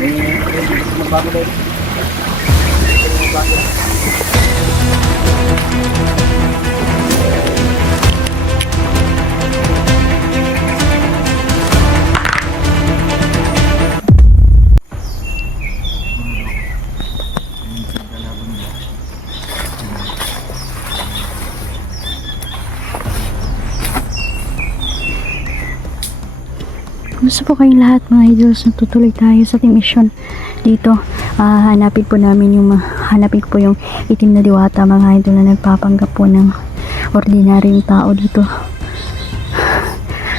Magbago daw. Kumusta po kayong lahat mga idols? Natutuloy tayo sa ating mission dito. Hanapin po namin hanapin ko po yung itim na diwata mga idol na nagpapanggap po ng ordinaryong tao dito.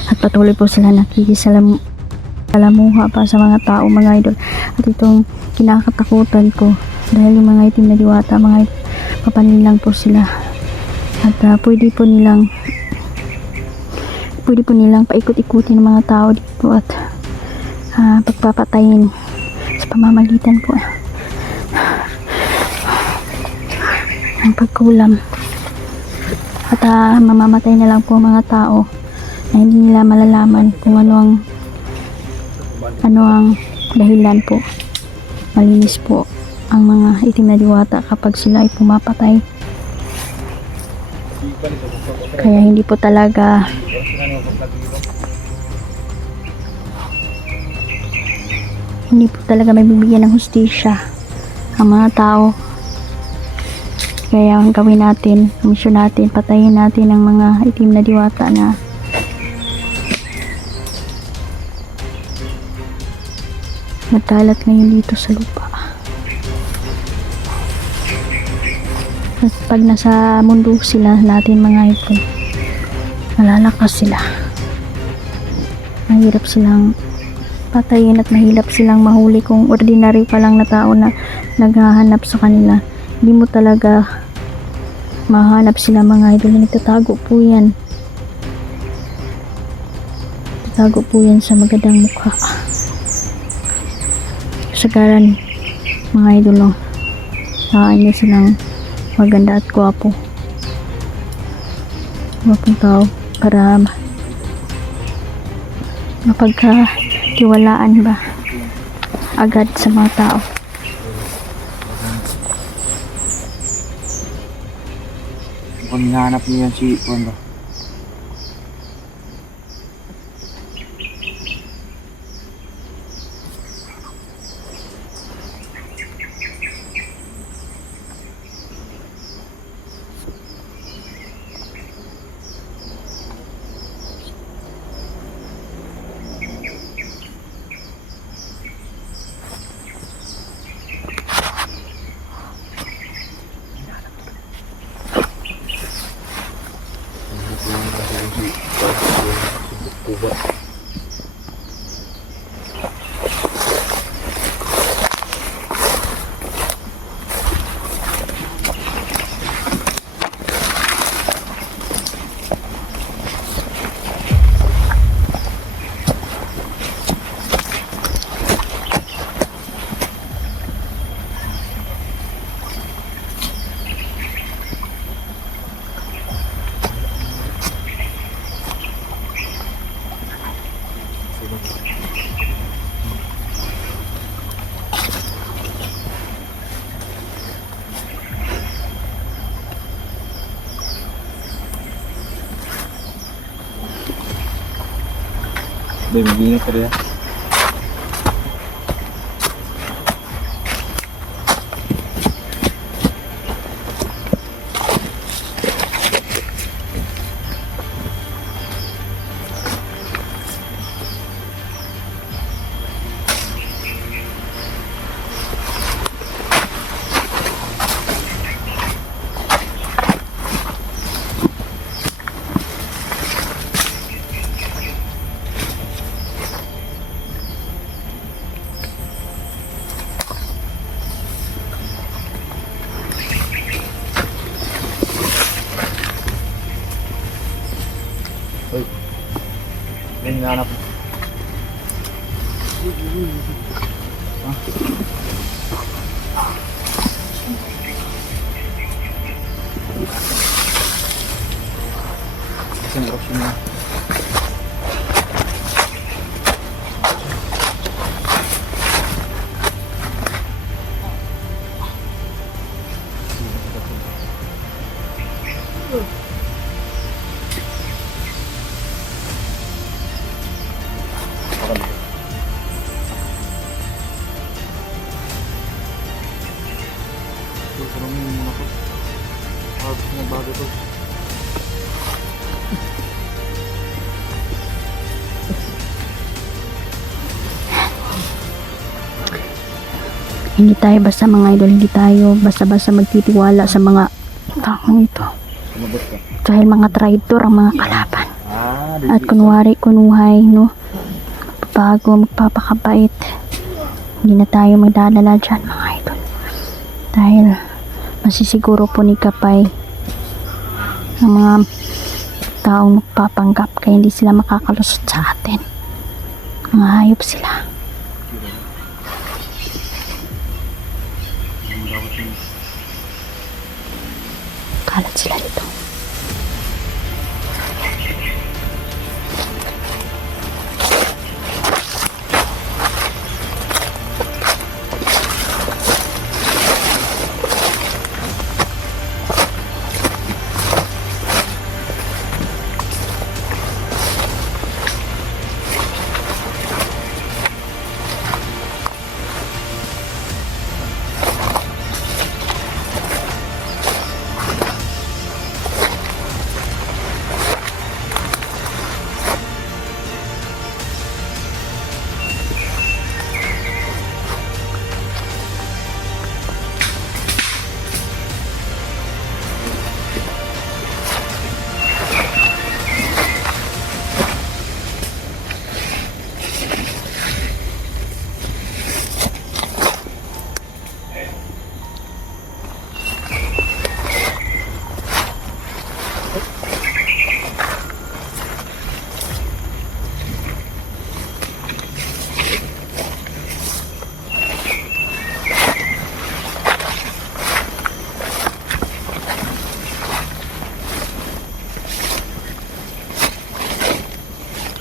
At patuloy po sila nakikisalamuha pa sa mga tao mga idol. At itong kinakatakutan ko dahil yung mga itim na diwata mga idol, papanilang po sila. At pwede po nilang paikot-ikutin ng mga tao dito at pagpapatayin sa pamamagitan po ng pagkulam at mamamatay na lang po mga tao na hindi nila malalaman kung ano ang dahilan po. Malinis po ang mga itim na diwata kapag sila ay pumapatay, kaya hindi po talaga may bibigyan ng hustisya ang mga tao. Kaya ang gawin natin, misyon natin, patayin natin ang mga itim na diwata na nagkalat ngayon dito sa lupa. At pag nasa mundo sila natin mga ipon, malalakas sila. Mahirap silang patayin at mahirap silang mahuli kung ordinary pa lang na tao na naghahanap sa kanila. Hindi mo talaga mahanap sila mga idol. Nagtatago po yan. Tatago po yan sa magandang mukha. Sagaran mga idol, no? Niya silang maganda at gwapo. Gwapong tao para mapagkatiwalaan ba agad sa mga tao. Kung hinahanap niyo yan si Kondo. Bibigyan ka rin. Uy, yan hinahanap mo. Isang option na. Ano muna ko? Bago to. Hindi tayo basta mga idol, hindi tayo basta-basta magtitiwala sa mga taong ito. Sumabot ka. Dahil mga traitor ang mga kalaban. Ah, At kunwari, kunuhay, no? Bago magpapakabait. Hindi na tayo magdadala dyan, mga idol. Dahil masisiguro po ni Kapay ang mga taong magpapanggap kaya hindi sila makakalusot sa atin. Mga hayop sila. Kalat sila dito.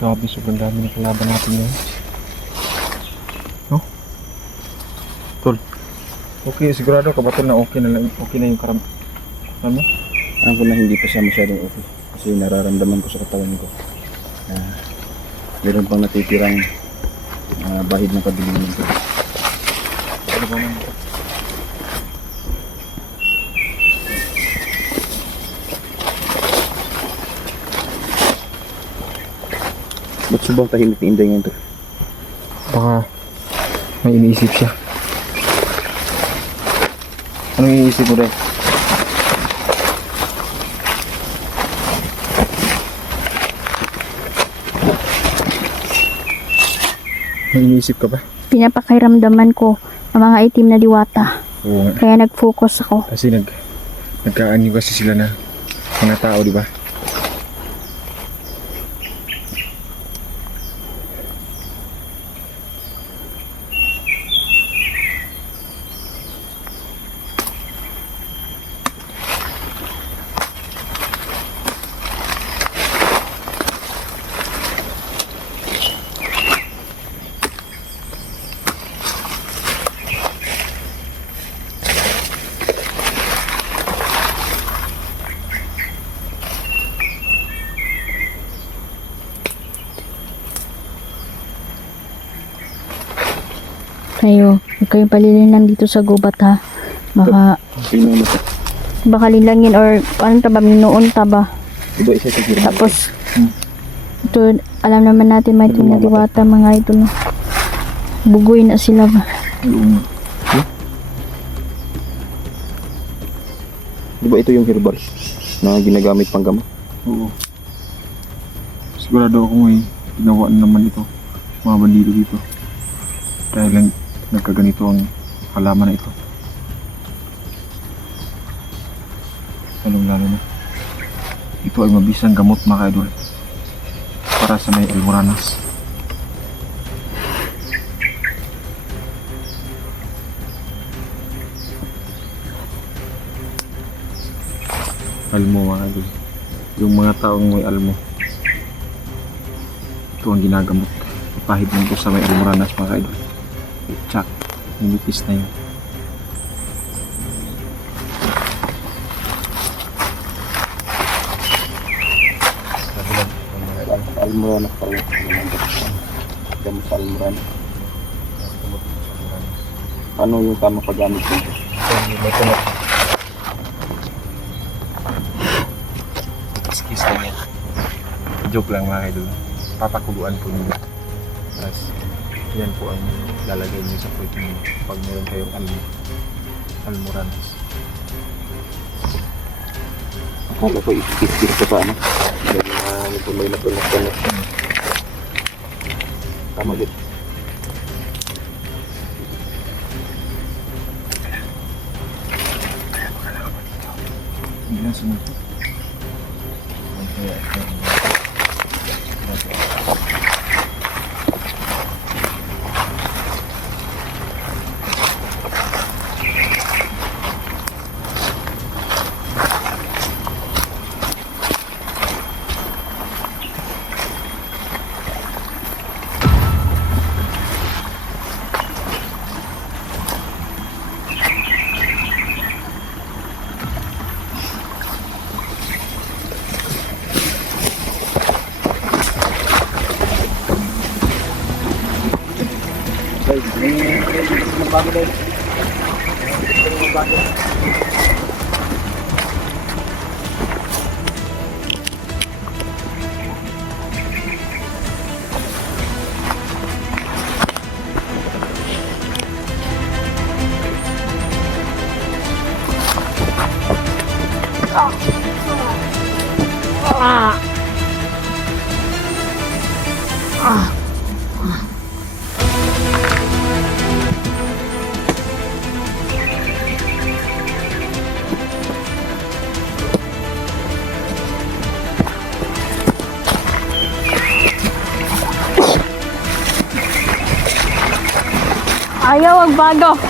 Grabe, sobrang dami ng kalaban natin ngayon. No? Tol, okay, sigurado ka ba tol na okay na yung karam... Ano? Alam ko na hindi pa siya masyadong okay. Kasi nararamdaman ko sa katawan ko na meron pang natitirang bahid ng kadiliman ko. Ano ba naman ito? Ba't subang tahimik ni Inday ngayon to? Baka may iniisip siya. Anong iniisip mo dahil? May iniisip ka ba? Pinapakairamdaman ko ang mga itim na diwata. Oo nga. Kaya nag-focus ako. Kasi nagkaanyo kasi sila na mga tao, di ba? Kayo, huwag kayong palilinan dito sa gubat ha. Tingnan mo ito. Baka linlangin or anong taba, minuon taba. Iba isa sa gira. Tapos, ito, alam naman natin may itim na diwata mga ito. No? Bugoy na sila ba? Di ba ito yung herbal na ginagamit pang gamot? Oo. Sigurado ako may ginawa na naman ito. Mga bandido dito. Dahil lang nagkaganito ang halaman na ito. Lalong lalo na. Ito ay mabisang gamot mga kaidol. Para sa may almoranas. Almo mga kaidol. Yung mga taong may almo. Ito ang ginagamot. Papahid mo ito sa may almoranas mga kaidol. Tsak, nilipis na yun. Almoranas pala. Gamot sa almoranas. Ano yung tamang paggamit nito? May tunok. Joke lang mga idol. Papakuluan po ninyo. Tapos, yan po ang lalagay niyo sa puwet niyo pag meron kayong almorans. Akala ko ispit ko sa ano. Dahil may natulog ka na. Tama din. Hindi lang sunod. Magbago dahil. Magbago. Ayaw magbago.